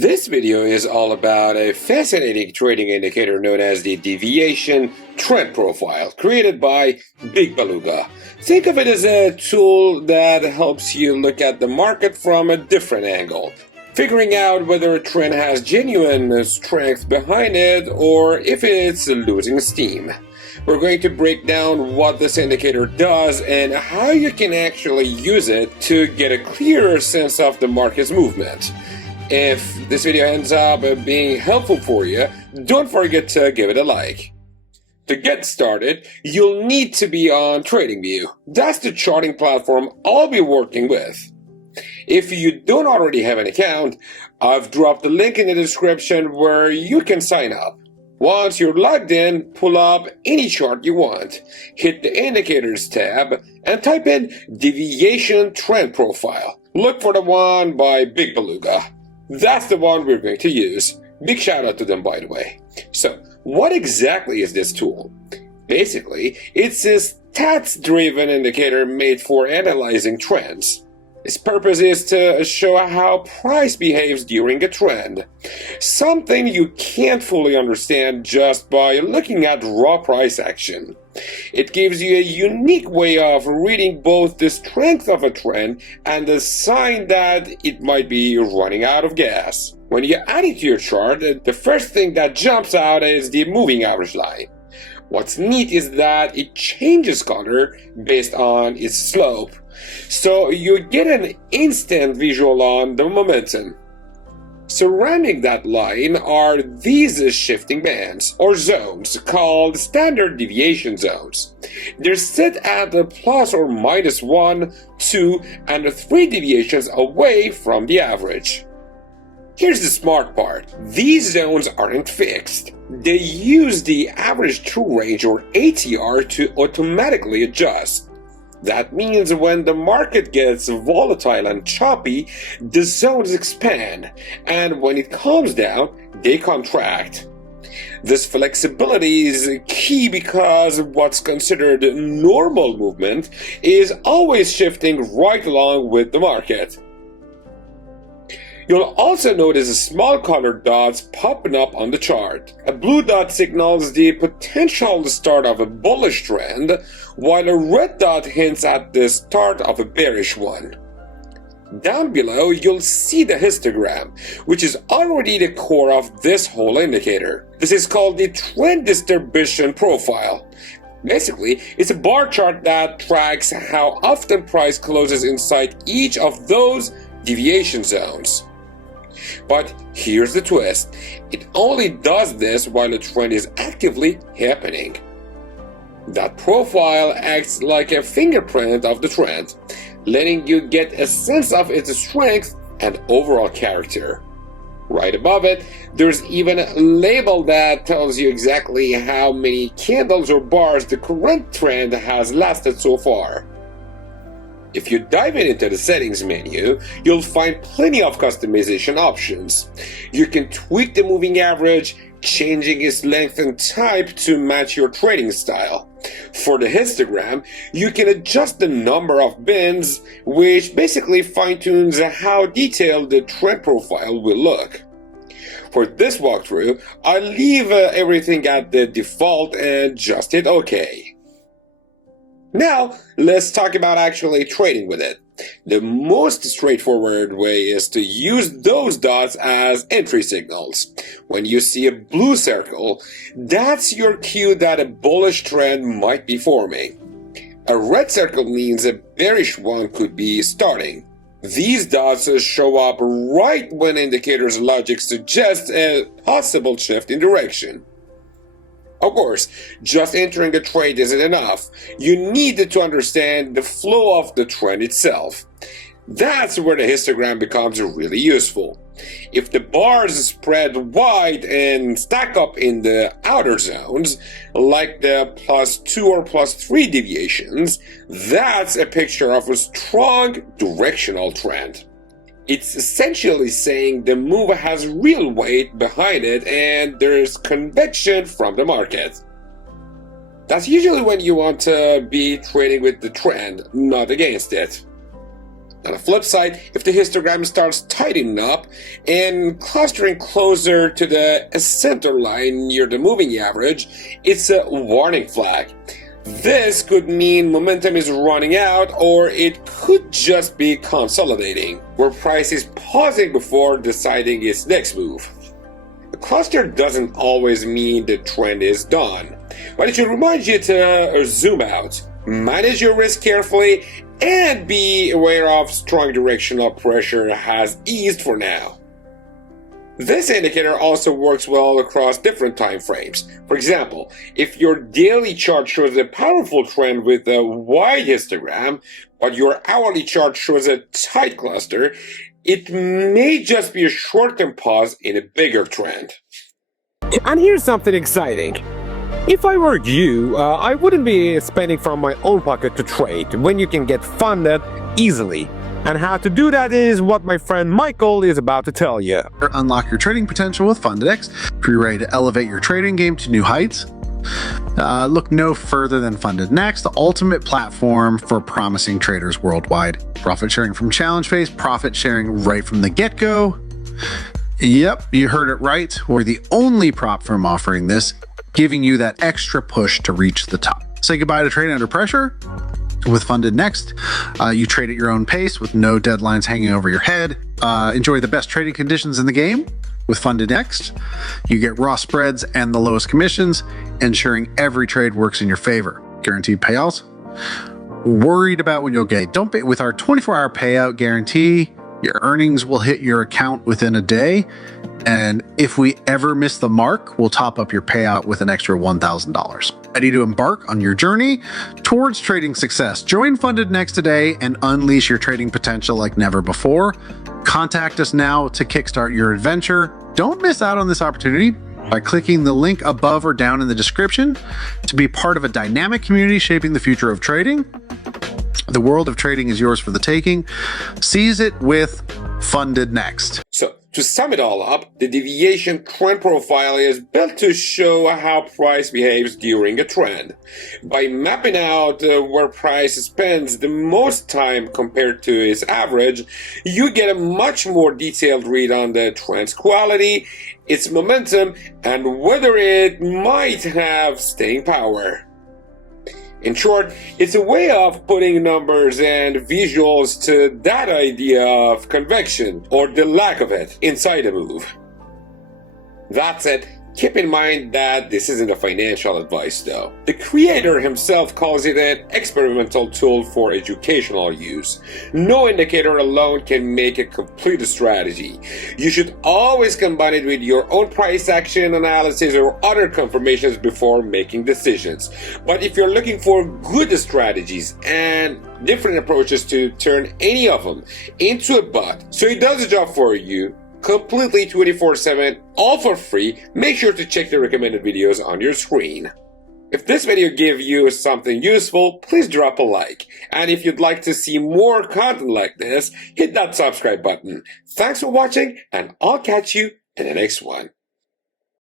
This video is all about a fascinating trading indicator known as the deviation trend profile, created by Big Beluga. Think of it as a tool that helps you look at the market from a different angle, figuring out whether a trend has genuine strength behind it or if it's losing steam. We're going to break down what this indicator does and how you can actually use it to get a clearer sense of the market's movement. If this video ends up being helpful for you, don't forget to give it a like. To get started, you'll need to be on TradingView. That's the charting platform I'll be working with. If you don't already have an account, I've dropped the link in the description where you can sign up. Once you're logged in, pull up any chart you want, hit the Indicators tab, and type in Deviation Trend Profile. Look for the one by Big Beluga. That's the one we're going to use. Big shout out to them, by the way. So, what exactly is this tool? Basically, it's a stats-driven indicator made for analyzing trends. Its purpose is to show how price behaves during a trend, something you can't fully understand just by looking at raw price action. It gives you a unique way of reading both the strength of a trend and the sign that it might be running out of gas. When you add it to your chart, the first thing that jumps out is the moving average line. What's neat is that it changes color based on its slope, so you get an instant visual on the momentum. Surrounding that line are these shifting bands, or zones, called standard deviation zones. They're set at plus or minus 1, 2, and 3 deviations away from the average. Here's the smart part. These zones aren't fixed. They use the average true range, or ATR, to automatically adjust. That means when the market gets volatile and choppy, the zones expand, and when it calms down, they contract. This flexibility is key because what's considered normal movement is always shifting right along with the market. You'll also notice small colored dots popping up on the chart. A blue dot signals the potential start of a bullish trend, while a red dot hints at the start of a bearish one. Down below, you'll see the histogram, which is already the core of this whole indicator. This is called the trend distribution profile. Basically, it's a bar chart that tracks how often price closes inside each of those deviation zones. But here's the twist. It only does this while a trend is actively happening. That profile acts like a fingerprint of the trend, letting you get a sense of its strength and overall character. Right above it, there's even a label that tells you exactly how many candles or bars the current trend has lasted so far. If you dive into the settings menu, you'll find plenty of customization options. You can tweak the moving average, changing its length and type to match your trading style. For the histogram, you can adjust the number of bins, which basically fine-tunes how detailed the trend profile will look. For this walkthrough, I'll leave everything at the default and just hit OK. Now, let's talk about actually trading with it. The most straightforward way is to use those dots as entry signals. When you see a blue circle, that's your cue that a bullish trend might be forming. A red circle means a bearish one could be starting. These dots show up right when indicators' logic suggests a possible shift in direction. Of course, just entering a trade isn't enough. You need to understand the flow of the trend itself. That's where the histogram becomes really useful. If the bars spread wide and stack up in the outer zones, like the +2 or +3 deviations, that's a picture of a strong directional trend. It's essentially saying the move has real weight behind it and there's conviction from the market. That's usually when you want to be trading with the trend, not against it. On the flip side, if the histogram starts tightening up and clustering closer to the center line near the moving average, it's a warning flag. This could mean momentum is running out, or it could just be consolidating, where price is pausing before deciding its next move. A cluster doesn't always mean the trend is done, but it should remind you to zoom out, manage your risk carefully, and be aware of strong directional pressure has eased for now. This indicator also works well across different time frames. For example, if your daily chart shows a powerful trend with a wide histogram, but your hourly chart shows a tight cluster, it may just be a short-term pause in a bigger trend. And here's something exciting. If I were you, I wouldn't be spending from my own pocket to trade when you can get funded easily. And how to do that is what my friend Michael is about to tell you. Unlock your trading potential with FundedX. If you're ready to elevate your trading game to new heights, look no further than Funded Next, the ultimate platform for promising traders worldwide. Profit sharing from challenge phase, profit sharing right from the get-go. Yep, you heard it right. We're the only prop firm offering this, giving you that extra push to reach the top. Say goodbye to trading under pressure. With Funded Next, you trade at your own pace with no deadlines hanging over your head. Enjoy the best trading conditions in the game. With Funded Next, you get raw spreads and the lowest commissions, ensuring every trade works in your favor. Guaranteed payouts. Worried about when you'll get? Don't pay. With our 24-hour payout guarantee, your earnings will hit your account within a day. And if we ever miss the mark, we'll top up your payout with an extra $1,000. Ready to embark on your journey towards trading success? Join Funded Next today and unleash your trading potential like never before. Contact us now to kickstart your adventure. Don't miss out on this opportunity by clicking the link above or down in the description to be part of a dynamic community shaping the future of trading. The world of trading is yours for the taking. Seize it with Funded Next. So, to sum it all up, the deviation trend profile is built to show how price behaves during a trend. By mapping out where price spends the most time compared to its average, you get a much more detailed read on the trend's quality, its momentum, and whether it might have staying power. In short, it's a way of putting numbers and visuals to that idea of conviction, or the lack of it, inside a move. That said, keep in mind that this isn't a financial advice though. The creator himself calls it an experimental tool for educational use. No indicator alone can make a complete strategy. You should always combine it with your own price action analysis or other confirmations before making decisions. But if you're looking for good strategies and different approaches to turn any of them into a bot so it does the job for you, completely 24/7, all for free, make sure to check the recommended videos on your screen. If this video gave you something useful, please drop a like. And if you'd like to see more content like this, hit that subscribe button. Thanks for watching, and I'll catch you in the next one.